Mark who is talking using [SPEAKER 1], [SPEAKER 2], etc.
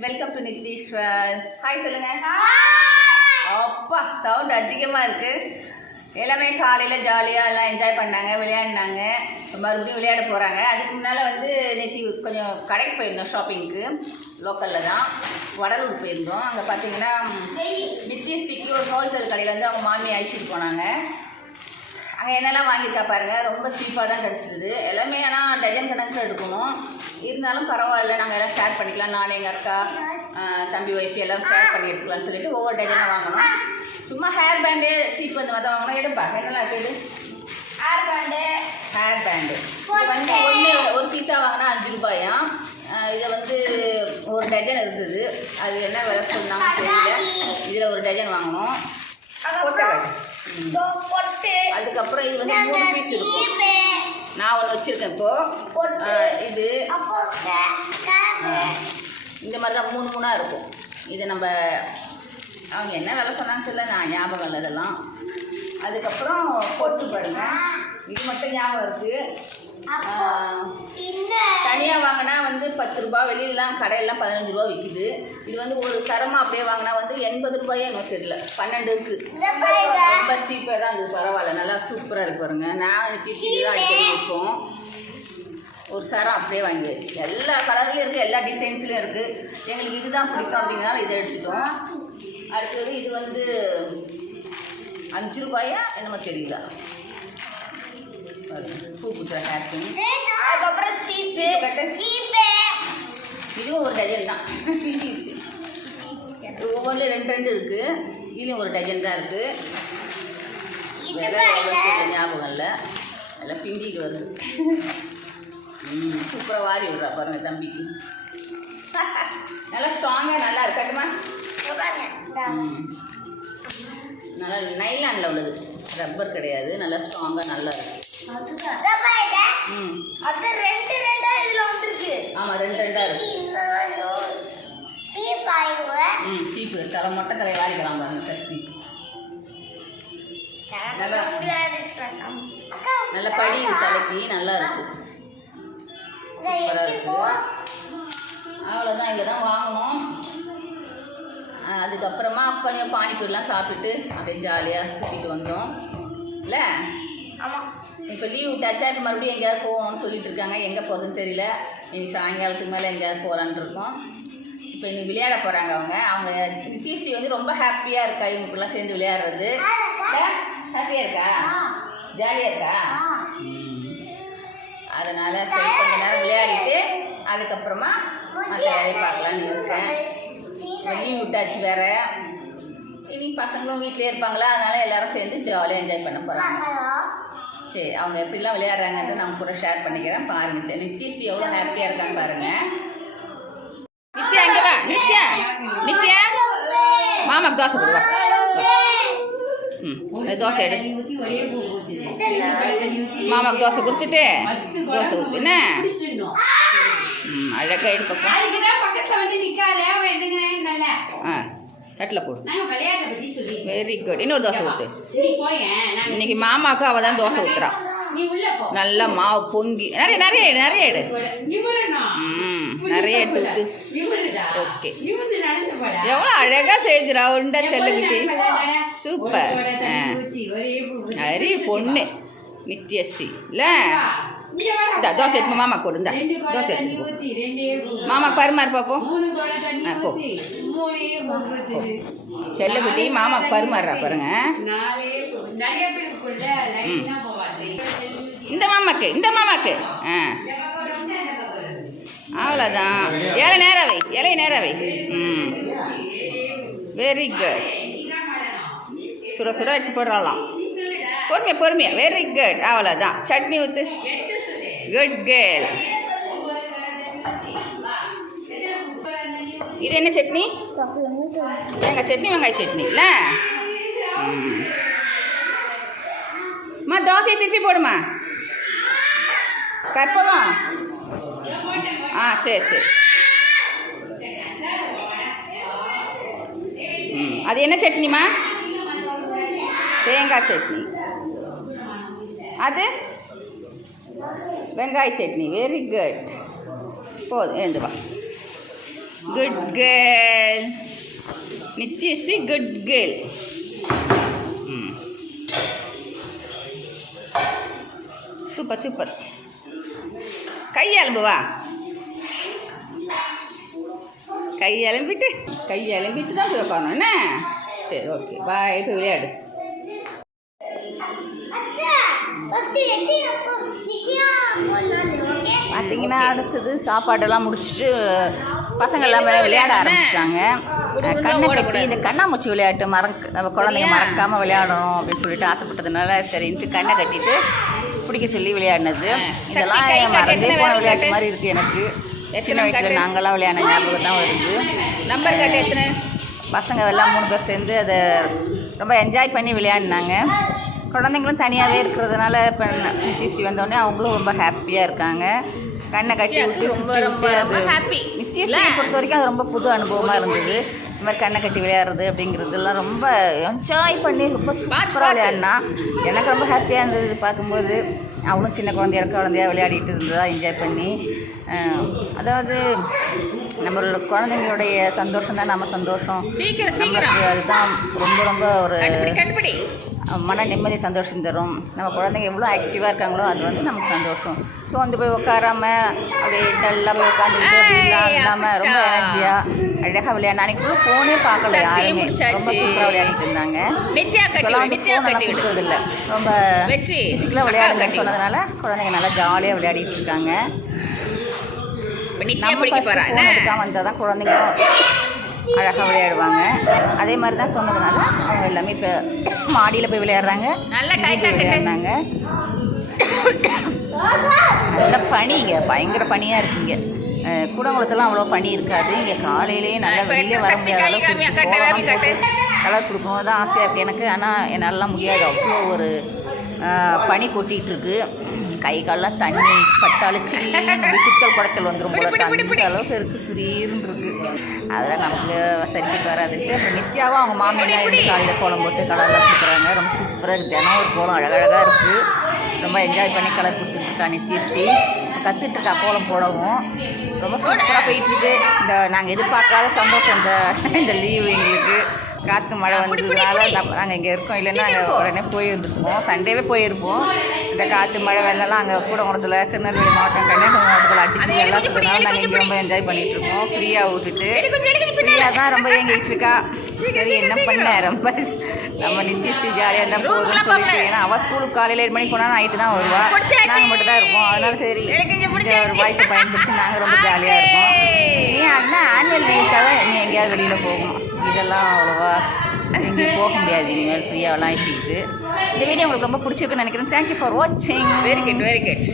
[SPEAKER 1] Welcome to Nitheeswar hi சொல்லுங்க. அப்பா sound அதிகமாக இருக்கு. எல்லாமே காலையில் ஜாலியாக எல்லாம் என்ஜாய் பண்ணாங்க விளையாடினாங்க. மறுபடியும் விளையாட போகிறாங்க அதுக்கு முன்னால் வந்து நேற்று கொஞ்சம் கடைக்கு போயிருந்தோம் ஷாப்பிங்க்கு லோக்கலில் தான். வடலூர் போயிருந்தோம். அங்கே பார்த்தீங்கன்னா நித்ய ஸ்டிக்கு ஒரு ஹோல்சேல் கடையில் வந்து அவங்க மாமி அழைச்சிட்டு போனாங்க. அங்கே என்னெல்லாம் வாங்கியிருக்கா பாருங்க. ரொம்ப சீப்பாக தான் கிடச்சிது எல்லாமே ஆனால் டஜன் கணக்கில் எடுக்கணும். இருந்தாலும் பரவாயில்ல நாங்கள் எல்லாம் ஷேர் பண்ணிக்கலாம். நான் எங்கள் அக்கா தம்பி ஒய்ஃப் எல்லாம் ஷேர் பண்ணி எடுத்துக்கலாம்னு சொல்லிட்டு ஒவ்வொரு டஜனை வாங்கணும்? சும்மா ஹேர் பேண்டு சீப் வந்து மாதிரி வாங்கணும். எடுப்பா. என்னெல்லாம் இருக்குது ஹேர் பேண்டு இது வந்து ஒன்று ஒரு பீஸாக வாங்கினா அஞ்சு ரூபாயா? இதை வந்து ஒரு டஜன் இருந்தது. அது என்ன விலை சொன்னாங்க தெரியல. இதில் ஒரு டஜன் வாங்கணும்.
[SPEAKER 2] பொட்டு
[SPEAKER 1] அதுக்கப்புறம் இது வந்து மூணு பீஸ் இருக்கும். நான் ஒன்று வச்சுருக்கேன் இப்போ.
[SPEAKER 2] பொட்டு.
[SPEAKER 1] ஆஹ் இது. இந்த மாதிரி தான் மூணு மூணாக இருக்கும். இது நம்ம அவங்க என்ன விலை சொன்னான்னு தெரியல நான் ஞாபகம் இல்லை இதெல்லாம். அதுக்கப்புறம் பொட்டு பாருங்க. இது மட்டும் ஞாபகம் இருக்குது தனியாக வாங்கினா வந்து பத்து ரூபா வெளியிலலாம் கடையெல்லாம் பதினஞ்சு ரூபா விற்கிது இது வந்து ஒரு சரமாக அப்படியே வாங்கினா வந்து எண்பது ரூபாயே எனக்கு தெரியல. பன்னெண்டு இருக்குது. ரொம்ப சீப்பாக தான் இருக்குது. பரவாயில்ல நல்லா சூப்பராக இருக்கு பாருங்க. நான் கிஸ்டி தான் அடிக்கடி ஒரு சரம் அப்படியே வாங்கியாச்சு எல்லா கலர்லேயும் இருக்குது எல்லா டிசைன்ஸ்லையும் இருக்குது எங்களுக்கு இதுதான் பிடிக்கும் அப்படின்னால இதை எடுத்துட்டோம். அடுத்தது இது வந்து அஞ்சு ரூபாயா என்னமோ தெரியல. பூ குத்துற
[SPEAKER 2] அதுக்கப்புறம் சீப்பு.
[SPEAKER 1] இதுவும் ஒரு டஜன் தான். பிஞ்சிடுச்சு ஒவ்வொன்றில் ரெண்டு ரெண்டு இருக்குது இதுலேயும் ஒரு டஜன் தான் இருக்குது வேற ஞாபகம் இல்லை. எல்லாம் பிஞ்சிட்டு வருது. சூப்பராக வாரி விட்றா பாருங்க தம்பிக்கு. நல்லா ஸ்ட்ராங்காக நல்லா இருக்கட்டுமா? நல்லா நைலானில் உள்ளது. ரப்பர் கிடையாது. நல்லா ஸ்ட்ராங்காக நல்லா இருக்கு.
[SPEAKER 2] இங்க பாருங்க
[SPEAKER 1] ம்
[SPEAKER 2] அது ரெண்டு ரெண்டா இதுல வந்திருக்கு
[SPEAKER 1] ஆமாம் ரெண்டு ரெண்டாக இருக்கு.
[SPEAKER 2] சீப் ஆயிடுங்க
[SPEAKER 1] ம் சீப்பு. தலை மொட்டை தலை வாரிக்கலாம் பாருங்க சக்தி. நல்லா. நல்ல படி தலைக்கு. நல்லா இருக்கு.
[SPEAKER 2] சூப்பராக
[SPEAKER 1] இருக்கு. அவ்வளோதான் இங்கே தான் வாங்கினோம் அதுக்கப்புறமா கொஞ்சம் பானிபூரிலாம் சாப்பிட்டு அப்படியே ஜாலியாக சுற்றிட்டு வந்தோம். இல்லை?
[SPEAKER 2] ஆமாம்
[SPEAKER 1] இப்போ லீவ் விட்டாச்சா இப்போ மறுபடியும் எங்கேயாவது போகணும்னு சொல்லிட்டு இருக்காங்க. எங்கே போகிறதுன்னு தெரியல. இன்னைக்கு சாயங்காலத்துக்கு மேலே எங்கேயாவது போகலான்னு இருக்கோம். இப்போ இன்னைக்கு விளையாட போகிறாங்க அவங்க. அவங்க நித்யஸ்ரீ வந்து ரொம்ப ஹாப்பியாக இருக்கா? இவங்களுக்குலாம் சேர்ந்து விளையாடுறது. ஹாப்பியாக இருக்கா. ஜாலியாக இருக்கா. அதனால சரி கொஞ்ச நேரம் விளையாடிட்டு அதுக்கப்புறமா மற்ற வேலையை பார்க்கலான்னு இருக்கேன். லீவ் விட்டாச்சு வேற. இனி பசங்களும் வீட்டிலே இருப்பாங்களா? அதனால எல்லாரும் சேர்ந்து ஜாலியாக என்ஜாய் பண்ண போகிறாங்க சரி அவங்க எப்படிலாம் விளையாடுறாங்கன்னு நான் கூட ஷேர் பண்ணிக்கிறேன். பாருங்க சரி நித்யஸ்ரீ எவ்வளோ ஹாப்பியாக இருக்கான்னு பாருங்க. நித்யா இங்கே வா நித்யா. நித்யா? மாமாக்கு தோசை கொடுவா ம் தோசை எடு. மாமாக்கு தோசை கொடுத்துட்டு தோசை ஊற்று என்ன? ம் அழகாக எடுக்கப்போ தட்டில் போடு. வெரி குட் இன்னொரு தோசை ஊற்று இன்னைக்கு மாமாவுக்கு அவள் தான் தோசை ஊற்றுறா நல்லா மாவு பொங்கி. நிறைய நிறைய எடு நிறைய எடு. ம் நிறைய எடுத்து ஊற்று ஓகே. எவ்வளோ அழகாக செஞ்சுரா உண்டா செல்லுக்கிட்டி சூப்பர். ஆ. அரி பொண்ணு. நித்யஸ்ரீ. இல்லை இந்த தோசை எடுத்து மாமா கொடுந்தா தோசை எடுத்து மாமா பருமாறு பார்ப்போம் ஆ, போ. செல்லுக்குட்டி மாமாக்கு பருமாறுறா பாருங்க. இந்த மாமாக்கு இந்த மாமாக்கு. ஆ. அவ்வளோதான் இலை நேரம் வை இலை நேரம் வை ம். வெரி குட் சுட சுட எடுத்து போடுறாளாம் பொறுமையா பொறுமையா. வெரி குட் அவ்வளோதான் சட்னி ஊற்று குட் கேர்ள் இது என்ன சட்னி? வெங்காய சட்னி வெங்காய சட்னி இல்லை? அம்மா தோசையை திருப்பி போடுமா? கற்பகம். ஆ சரி சரி. அது என்ன சட்னிமா தேங்காய் சட்னி. அது? வெங்காய சட்னி வெரி குட் போதும் எழுந்து வா. Good girl Nithyasri good girl super super கை எலும்பு வா கை எலும்பிட்டு கை எலும்பிட்டு தான் போய் உட்காரணும் என்ன? சரி ஓகே பாய் போய் விளையாடு. பார்த்தீங்கன்னா அடுத்தது சாப்பாடெல்லாம் முடிச்சுட்டு பசங்க எல்லாமே விளையாட ஆரம்பிச்சிட்டாங்க. கண்ணை கட்டி இந்த கண்ணாமூச்சி விளையாட்டு மறக்க குழந்தைங்க மறக்காம விளையாடணும் அப்படின்னு சொல்லிட்டு ஆசைப்பட்டதுனால சரின்ட்டு கண்ணை கட்டிட்டு பிடிக்க சொல்லி விளையாடினது. இதெல்லாம் என் மறந்தே போன விளையாட்டு மாதிரி இருக்கு எனக்கு. சின்ன வயசுல நாங்கெல்லாம் விளையாடின ஞாபகம் தான் வருது.
[SPEAKER 3] நம்பர் காட்டு எத்தனை?
[SPEAKER 1] பசங்க எல்லாம் மூணு பேர் சேர்ந்து அதை ரொம்ப என்ஜாய் பண்ணி விளையாடினாங்க. குழந்தைங்களும் தனியாகவே இருக்கிறதுனால இப்போ நித்யஸ்ரீ வந்தோடனே அவங்களும் ரொம்ப ஹாப்பியாக இருக்காங்க. கண்ணை கட்டி விட்டு
[SPEAKER 3] ரொம்ப, ரொம்ப, happy.
[SPEAKER 1] நித்யஸ்ரீயை பொறுத்த வரைக்கும் அது ரொம்ப புது அனுபவமாக இருந்தது. இந்த மாதிரி கண்ணை கட்டி விளையாடுறது அப்படிங்கிறதுலாம் ரொம்ப என்ஜாய் பண்ணி ரொம்ப சூப்பராக விளையாடினா. எனக்கு ரொம்ப ஹாப்பியாக இருந்தது பார்க்கும்போது. அவளும் சின்ன குழந்தையா இருக்க குழந்தையா விளையாடிட்டு இருந்ததா என்ஜாய் பண்ணி. அதாவது நம்மளோட குழந்தைங்களுடைய சந்தோஷம் தான் நம்ம சந்தோஷம். அதுதான் ரொம்ப ரொம்ப ஒரு மன நிம்மதி சந்தோஷம் தரும். நம்ம குழந்தைங்க எவ்வளோ ஆக்டிவாக இருக்காங்களோ அது வந்து நமக்கு சந்தோஷம். ஸோ வந்து போய் உட்காராம அப்படியே டல்லாக போய் உட்காந்துக்கிட்டு இல்லாமல் ரொம்ப. எனர்ஜியாக அழகாக விளையாடு அன்றைக்கி ஃபோனே பார்க்கல யாருமே ரொம்ப. சூப்பராக விளையாடிட்டு இருந்தாங்க.
[SPEAKER 3] நித்யா கட்டி
[SPEAKER 1] இப்போலாம்
[SPEAKER 3] விடு
[SPEAKER 1] வந்து
[SPEAKER 3] நித்யா
[SPEAKER 1] phone
[SPEAKER 3] கட்டி
[SPEAKER 1] எல்லாம்
[SPEAKER 3] விடு
[SPEAKER 1] கொடுக்கறது இல்ல. ரொம்ப
[SPEAKER 3] வெற்றி
[SPEAKER 1] ஃபிசிக்கலாக
[SPEAKER 3] விடு.
[SPEAKER 1] சொன்னதுனால குழந்தைங்க நல்லா ஜாலியாக விளையாடிட்டு இருக்காங்க.
[SPEAKER 3] இப்ப நித்யா பிடிக்க
[SPEAKER 1] எடுக்காமல் இருந்தால் தான் குழந்தைங்களும் அழகாக விளையாடுவாங்க. அதே மாதிரி தான் சொன்னதுனால அவங்க எல்லாமே இப்போ மாடியில் போய் விளையாடுறாங்க.
[SPEAKER 3] நல்லா.
[SPEAKER 1] விளையாடுனாங்க நல்ல பனி இங்கே. பயங்கர பனியாக இருக்குங்க கூடங்குளத்தெல்லாம் அவ்வளோ பனி இருக்காது. இங்கே காலையிலேயே நல்லா வெளியே வர முடியாத அளவுக்கு கலர் கொடுக்கணும் தான் ஆசையாக இருக்குது எனக்கு. ஆனால் என்னாலலாம் முடியாது. அவ்வளோ ஒரு பனி கொட்டிகிட்டு இருக்கு. கை கால்லாம் தண்ணி பட்டாலும் சில்லுன்னு குத்தல் குடைச்சல் வந்துடும் போல. அந்த அளவுக்கு இருக்குது சுரீர்னு இருக்கு. அதெல்லாம் நமக்கு சரிப்பட்டு வராதுன்ட்டு அப்புறம் நித்யாவும் அவங்க மாமியெல்லாம் இருந்து காலையில் கோலம் போட்டு கலர்லாம் கொடுக்குறாங்க. ரொம்ப சூப்பராக இருக்குது தினம் ஒரு கோலம் அழகழகாக இருக்குது ரொம்ப என்ஜாய் பண்ணி கலர் கொடுத்துட்ருக்கா நித்யஸ்ரீ கற்றுட்டு இருக்கா கோலம் போடவும். ரொம்ப சூப்பராக போயிட்டு இருக்கு. இந்த நாங்கள் எதிர்பார்க்காத சந்தோஷம் இந்த இந்த லீவு எங்களுக்கு. காற்று மழை வந்ததுனால நாங்கள் இங்கே இருக்கோம். இல்லைன்னா நாங்கள் உடனே போயிருந்துருப்போம். சண்டேவே போயிருப்போம். இந்த காற்று மழை வெள்ளம்லாம் அங்கே கூடங்குளத்தில் திருநெல்வேலி மாவட்டம் கன்னியாகுமரி மாவட்டத்தில் அடிச்சு எல்லாம் சொல்றதுனால நாங்கள் இங்கே ரொம்ப என்ஜாய் பண்ணிட்டு இருக்கோம் ஃப்ரீயாக விட்டுட்டு. ஃப்ரீயாக தான் ரொம்ப ஏங்கிட்டு இருக்கா? சரி என்ன பண்ண? ரொம்ப நம்ம நித்தியஸ்ரீ ஜாலியாக இருந்தால் போதும்னு சொல்லிட்டு ஏன்னா அவள் ஸ்கூலுக்கு காலையில் ஏழு மணிக்கு போனால் நைட்டு தான் வருவா. நாங்கள் மட்டும் தான் இருப்போம். அதனால சரி ஒரு. வாய்ப்பை பயன்படுத்தி நாங்கள் ரொம்ப ஜாலியாக இருப்போம். நீ அண்ணா ஆனுவல் லீவுக்காக நீ எங்கேயாவது வெளியில் போகணும். இதெல்லாம் அவ்வளோவா. இங்கே போக முடியாது. இனிமேல் ஃப்ரீயாகலாம் இருக்குது இந்த வீடியோ உங்களுக்கு ரொம்ப பிடிச்சிருக்குன்னு நினைக்கிறேன். தேங்க்யூ ஃபார் வாட்சிங்
[SPEAKER 3] வெரி குட் வெரி குட்